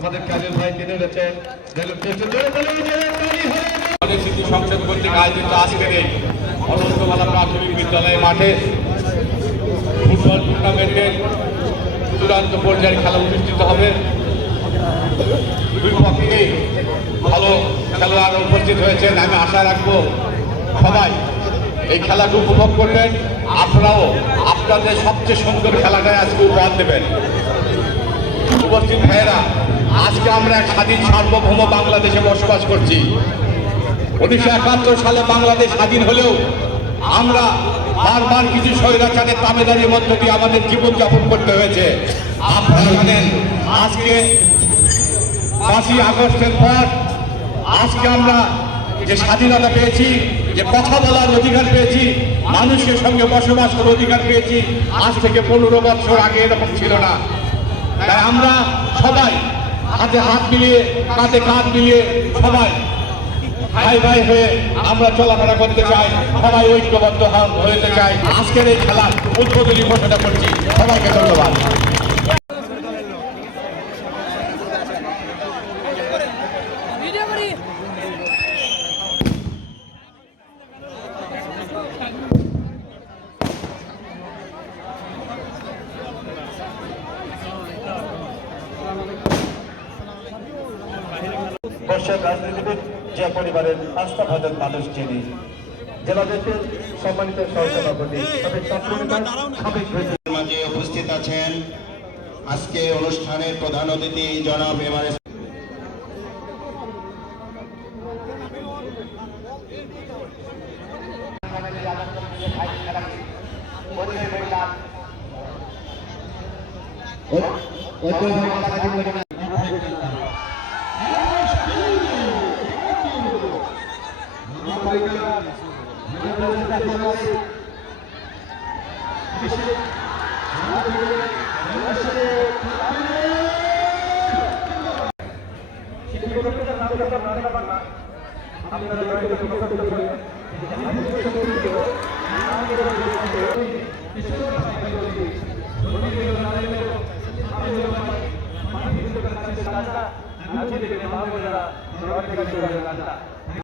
আমাদের কাজের ভাই তিনি রয়েছেন প্রাথমিক বিদ্যালয় মাঠে চূড়ান্ত পর্যায়ের খেলা অনুষ্ঠিত হবে। দুই পক্ষে ভালো খেলোয়াড় উপস্থিত হয়েছেন। আমি আশা রাখব সবাই এই খেলাকে উপভোগ করবেন। আপনারাও আপনাদের সবচেয়ে সুন্দর খেলাটাই আজকে উপহার দেবেন। উপস্থিত ভাইয়েরা আজকে আমরা এক স্বাধীন সার্বভৌম বাংলাদেশে বসবাস করছি। উনিশশো একাত্তর সালে বাংলাদেশ স্বাধীন হলেও আমরা বারবার কিছু স্বৈরাচারের তামেদারির মধ্য দিয়ে আমাদের জীবনযাপন করতে হয়েছে। আপনারা জানেন, আজকে পাঁচই আগস্টের পর আজকে আমরা যে স্বাধীনতা পেয়েছি, যে কথা বলার অধিকার পেয়েছি, মানুষের সঙ্গে বসবাস করার অধিকার পেয়েছি, আজ থেকে পনেরো বছর আগে এরকম ছিল না। তাই আমরা সবাই হাতে হাত মিলিয়ে, কাঁধে কাঁধ মিলিয়ে সবাই ভাই ভাই হয়ে আমরা চলাফেরা করতে চাই, সবাই ঐক্যবদ্ধ হন- হতে চাই। আজকের এই খেলার উদ্বোধনী ঘোষণা করছি। সবাইকে ধন্যবাদ। বর্ষের রাজনীতিবিদ যে পরিবারের আস্থা ভাজন মানুষ যিনি জেলাদেশের সম্মানিত সহসভাপতি মাঝে উপস্থিত আছেন আজকে অনুষ্ঠানের প্রধান অতিথি জনাব এমআরএস Gracias.